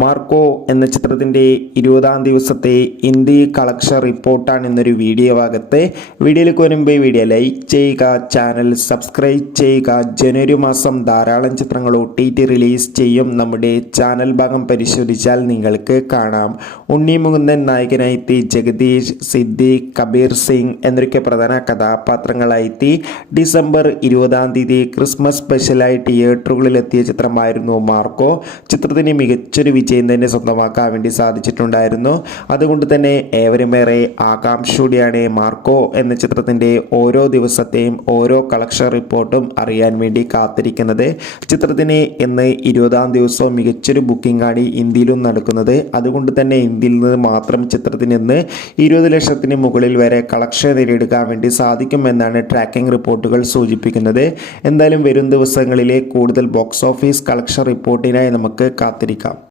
Marco എന്ന ചിത്രത്തിൻ്റെ 20-ാം ദിവസത്തെ ഇന്ത്യ കളക്ഷൻ റിപ്പോർട്ടാണ് ഇന്നൊരു വീഡിയോ ഭാഗത്ത്. വീഡിയോയിലേക്ക് വരുമ്പോൾ വീഡിയോ ലൈക്ക് ചെയ്യുക, ചാനൽ സബ്സ്ക്രൈബ് ചെയ്യുക. ജനുവരി മാസം ധാരാളം ചിത്രങ്ങൾ OTT റിലീസ് ചെയ്യും. നമ്മുടെ ചാനൽ ഭാഗം പരിശോധിച്ചാൽ നിങ്ങൾക്ക് കാണാം. ഉണ്ണി മുകുന്ദൻ നായകനായി ജഗദീഷ്, സിദ്ദീഖ്, കബീർ സിംഗ് എന്നൊക്കെ പ്രധാന കഥാപാത്രങ്ങളായി ഡിസംബർ 20-ാം തീയതി ക്രിസ്മസ് സ്പെഷ്യലായി തിയേറ്ററുകളിലെത്തിയ ചിത്രമായിരുന്നു മാർക്കോ. ചിത്രത്തിന് മികച്ചൊരു വിജയം തന്നെ സ്വന്തമാക്കാൻ വേണ്ടി സാധിച്ചിട്ടുണ്ടായിരുന്നു. അതുകൊണ്ട് തന്നെ ഏവരുമേറെ ആകാംക്ഷയോടെയാണ് മാർക്കോ എന്ന ചിത്രത്തിൻ്റെ ഓരോ ദിവസത്തെയും ഓരോ കളക്ഷൻ റിപ്പോർട്ടും അറിയാൻ വേണ്ടി കാത്തിരിക്കുന്നത്. ചിത്രത്തിന് ഇന്ന് 20-ാം ദിവസവും മികച്ചൊരു ബുക്കിംഗ് ആണ് ഇന്ത്യയിലും നടക്കുന്നത്. അതുകൊണ്ട് തന്നെ ഇന്ത്യയിൽ നിന്ന് മാത്രം ചിത്രത്തിന് ഇന്ന് 20 ലക്ഷത്തിന് മുകളിൽ വരെ കളക്ഷൻ നേടിയെടുക്കാൻ വേണ്ടി സാധിക്കുമെന്നാണ് ട്രാക്കിംഗ് റിപ്പോർട്ടുകൾ സൂചിപ്പിക്കുന്നത്. എന്തായാലും വരും ദിവസങ്ങളിലെ കൂടുതൽ ബോക്സ് ഓഫീസ് കളക്ഷൻ റിപ്പോർട്ടിനായി നമുക്ക് കാത്തിരിക്കാം.